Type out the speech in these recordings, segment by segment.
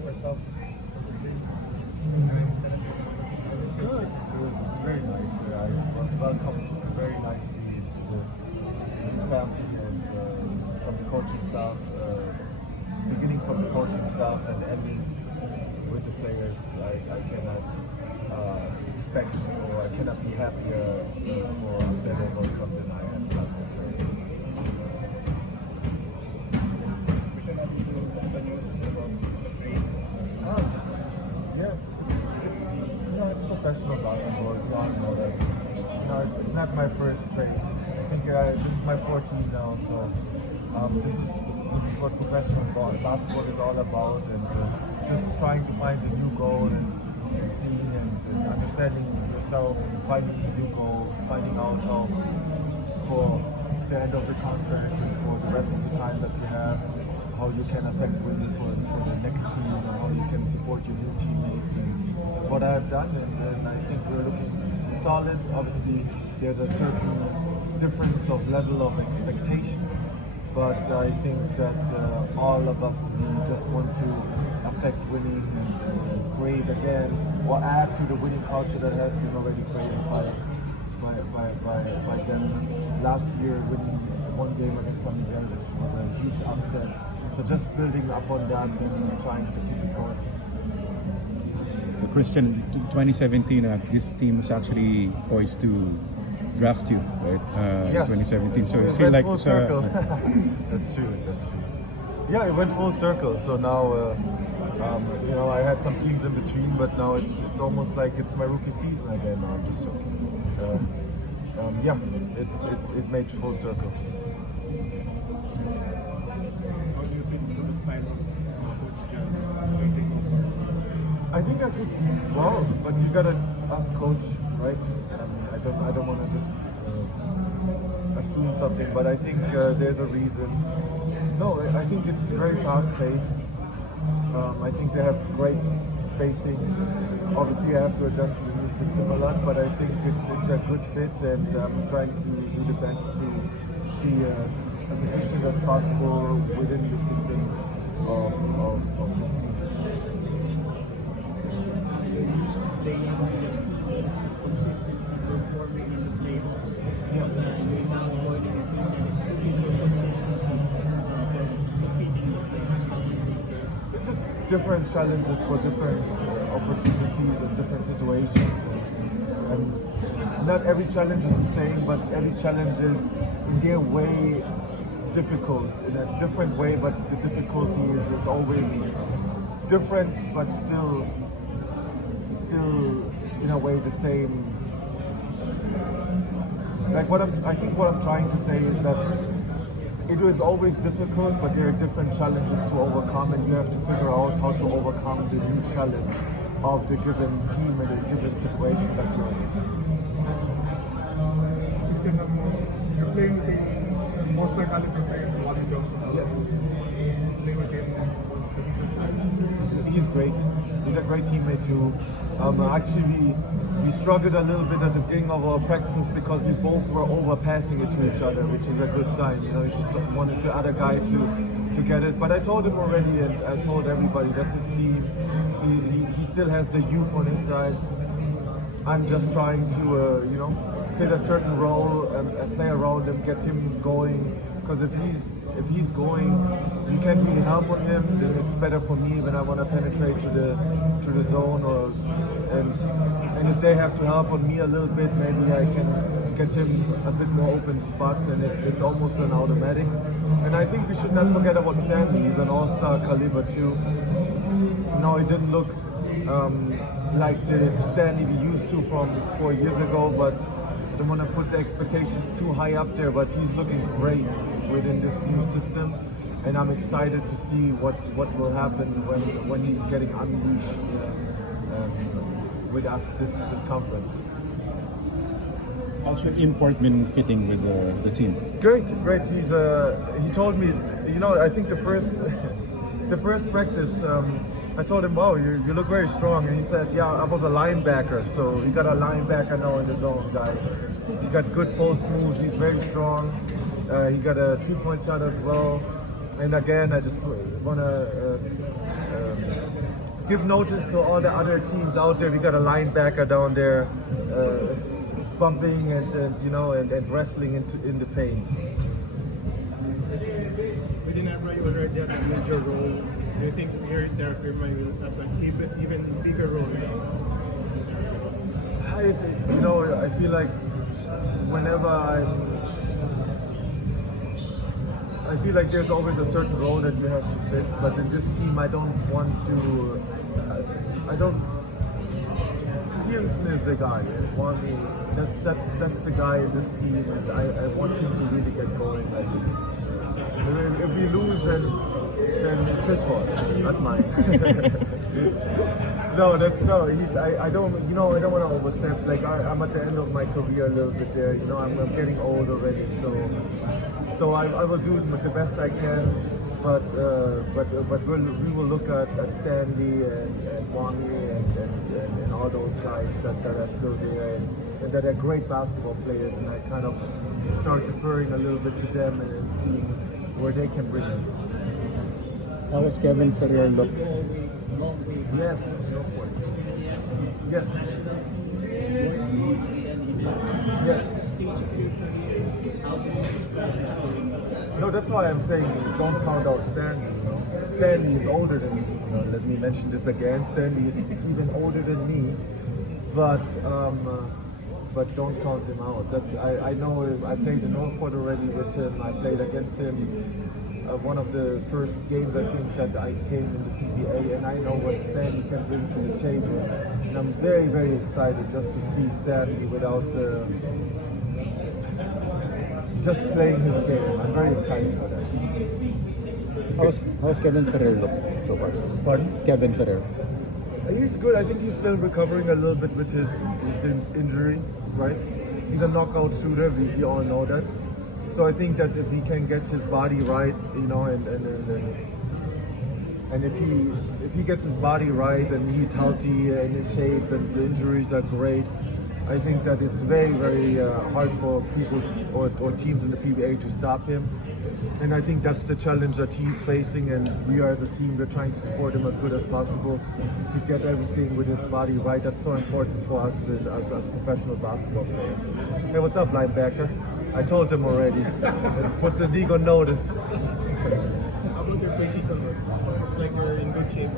yourself? Good. It's very nice. I was welcomed very nicely into the family and from the coaching staff. Beginning from the coaching staff and ending with the players, I cannot expect or I cannot be happier for a better welcome than I have got for training. We should not do the news about the trade. Yeah, it's professional basketball. We all know that. It's not my first trade. I think this is my 14th now, so this is what professional basketball is all about, and just trying to find a new goal and seeing and understanding yourself, and finding a new goal, finding out how for the end of the contract and for the rest of the time that you have, how you can affect winning for the next team, or how you can support your new teammates, and that's what I have done, and I think we're looking solid. Obviously, there's a certain difference of level of expectations, but I think that all of us just want to affect winning and create again or add to the winning culture that has been already created by them. Last year, winning one game against San Miguel, which was a huge upset. So just building up on that and trying to keep it going. Christian, 2017, this team is actually poised to draft you, right? Yes. 2017. So it feel went like full circle. That's true. Yeah, it went full circle. So now, I had some teams in between, but now it's almost like it's my rookie season again. No, I'm just joking. It made full circle. How do you fit into the style of Coach Juami? I think I fit well, but you gotta ask coach, right? I don't want to just assume something, but I think there's a reason. No, I think it's very fast-paced. I think they have great spacing. Obviously, I have to adjust to the new system a lot, but I think it's a good fit, and I'm trying to do the best to be as efficient as possible within the system of this team. They consistent performing in the playoffs. You're now avoiding a team that is having consistency competing in the playoffs. It's just different challenges for different opportunities and different situations. And not every challenge is the same, but every challenge is in their way difficult, in a different way, but the difficulty is always different, but still in a way the same. Like I think what I'm trying to say is that it is always difficult, but there are different challenges to overcome, and you have to figure out how to overcome the new challenge of the given team and the given situation that you're in. You're playing with the most talented player, Wally Johnson. Yes. Play with him. He's great. He's a great teammate too. Actually, we struggled a little bit at the beginning of our practices because we both were overpassing it to each other, which is a good sign. He just wanted the other guy to get it. But I told him already, and I told everybody, that's his team. He still has the youth on his side. I'm just trying to, fit a certain role and play around him, get him going. Because if he's going, you can't really help on him. Then it's better for me when I want to penetrate to the zone, and if they have to help on me a little bit, maybe I can get him a bit more open spots, and it's almost an automatic. And I think we should not forget about Stanley. He's an all-star caliber too. No, it didn't look like the Stanley we used to from 4 years ago, but I don't want to put the expectations too high up there, but he's looking great within this new system, and I'm excited to see what will happen when he's getting unleashed with us this conference. How's your import been fitting with the team? Great. He told me, I think the first practice, I told him, wow, you look very strong. And he said, yeah, I was a linebacker. So we got a linebacker now in the zone, guys. He got good post moves. He's very strong. He got a 2-point shot as well. And again, I just want to give notice to all the other teams out there. We got a linebacker down there, bumping and wrestling in the paint. Within Amra, you already have a major role. Do you think here in Terrafirma you will have an even bigger role now? I feel like whenever I feel like there's always a certain role that you have to fit, but in this team I don't want to. I don't. Tiensen is the guy. Juami, that's the guy in this team, and I want him to really get going. Like this is, if we lose, then it's his fault, not mine. No. I don't want to overstep. Like I'm at the end of my career a little bit there. I'm getting old already, so I will do the best I can. But we will look at Stanley and Juami and all those guys that are still there and that are great basketball players, and I kind of start deferring a little bit to them and seeing where they can bring us. How was Kevin Ferrer look? Yes. Yes. Yes. No, that's why I'm saying don't count out Stanley. Stanley is older than me. Let me mention this again. Stanley is even older than me, but don't count him out. I know I played in Northport already with him. I played against him. One of the first games I think that I came in the PBA, and I know what Stanley can bring to the table. And I'm very, very excited just to see Stanley without just playing his game. I'm very excited for that. How's Kevin Ferrer look so far? Pardon? Kevin Ferrer. He's good. I think he's still recovering a little bit with his injury, right? He's a knockout shooter. We all know that. So I think that if he can get his body right, and if he gets his body right and he's healthy and in shape and the injuries are great, I think that it's very, very hard for people or teams in the PBA to stop him. And I think that's the challenge that he's facing, and we are as a team, we're trying to support him as good as possible to get everything with his body right. That's so important for us as professional basketball players. Hey, what's up, linebacker? I told him already. Put the league on notice. How about your preseason work? Looks like you're in good shape.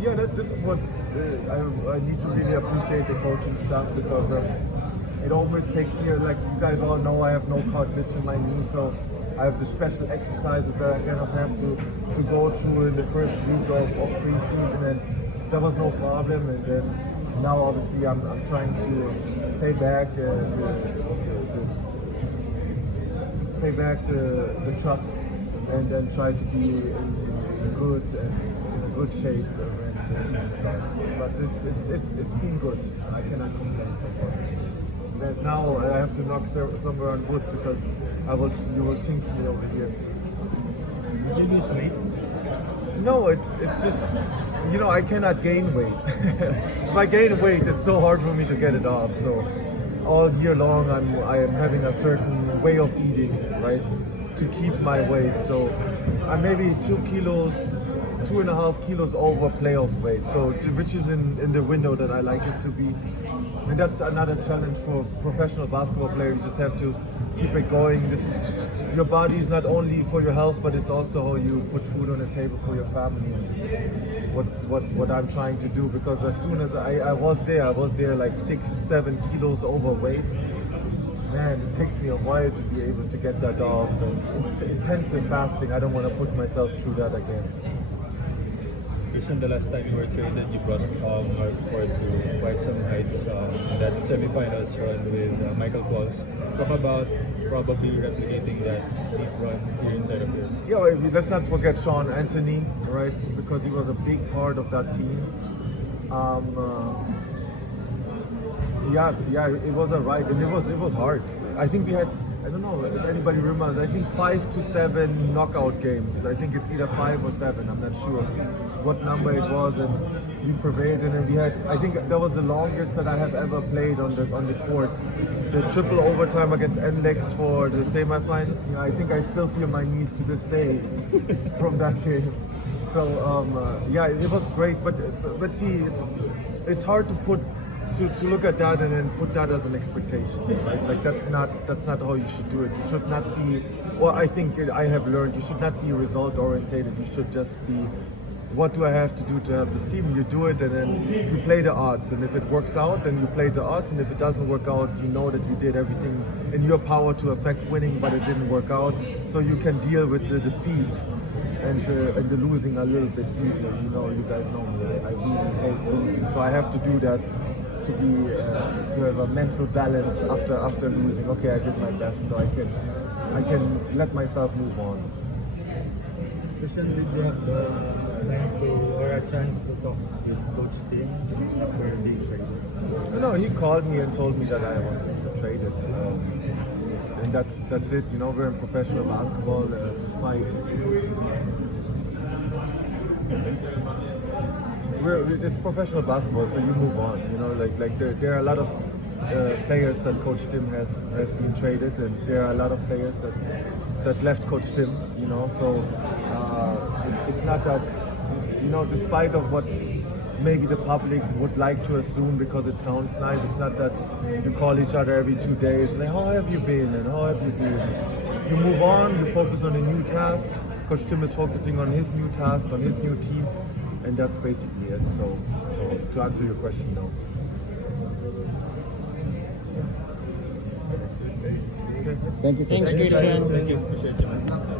Yeah, this is what I need to really appreciate the coaching staff, because it almost takes me, like you guys all know, I have no cartilage in my knee, so I have the special exercises that I kind of have to go through in the first week of preseason, and that was no problem. And then now obviously I'm trying to pay back the trust, and then try to be in good shape when the season starts. But it's been good. I cannot complain so far. But now I have to knock somewhere on wood, because you will jinx me over here. Did you lose weight? No, it's just, I cannot gain weight. If I gain weight, it's so hard for me to get it off. So all year long, I am having a certain way of eating, right, to keep my weight. So I'm maybe 2.5 kilos over playoff weight, so which is in the window that I like it to be. And that's another challenge for professional basketball players. You just have to keep it going. Your body is not only for your health, but it's also how you put food on the table for your family. And this is what I'm trying to do, because as soon as I was there like 6-7 kilos overweight. Man, it takes me a while to be able to get that off. And it's intensive fasting. I don't want to put myself through that again. Isn't the last time you were traded, you brought Hartford to quite some heights in that semifinals run with Michael Claus. Talk about probably replicating that deep run here in Terrafirma. Yeah, let's not forget Sean Anthony, right? Because he was a big part of that team. Yeah, it was a ride, and it was hard. I think we had, I don't know if anybody remembers, I think 5 to 7 knockout games. I think it's either 5 or 7, I'm not sure what number it was, and we prevailed. And then we had, I think that was the longest that I have ever played on the court. The triple overtime against NLEX for the semifinals. I think I still feel my knees to this day from that game. So yeah, it was great, but see, it's hard to put to look at that and then put that as an expectation, right? Like that's not how you should do it. You should not be. Well, I think I have learned you should not be result orientated. You should just be, what do I have to do to help this team? You do it, and then you play the odds. And if it works out, then you play the odds. And if it doesn't work out, you know that you did everything in your power to affect winning, but it didn't work out. So you can deal with the defeat and the losing a little bit easier. You know, you guys know me. I really hate losing, so I have to do that to be to have a mental balance after losing. Okay, I did my best, so I can let myself move on. Christian, did you have the time to or a chance to talk with Coach Tim after being traded? No, he called me and told me that I was traded, and that's it. You know, we're in professional basketball. Despite it's professional basketball, so you move on. You know, like there are a lot of players that Coach Tim has been traded, and there are a lot of players that left Coach Tim. You know, so it's not that, you know, despite of what maybe the public would like to assume because it sounds nice, it's not that you call each other every 2 days like, how have you been and how have you been. You move on, you focus on a new task. Coach Tim is focusing on his new task, on his new team, and that's basically it. So to answer your question, no. Thank you. Thanks, Christian. Thank you. Appreciate you, man.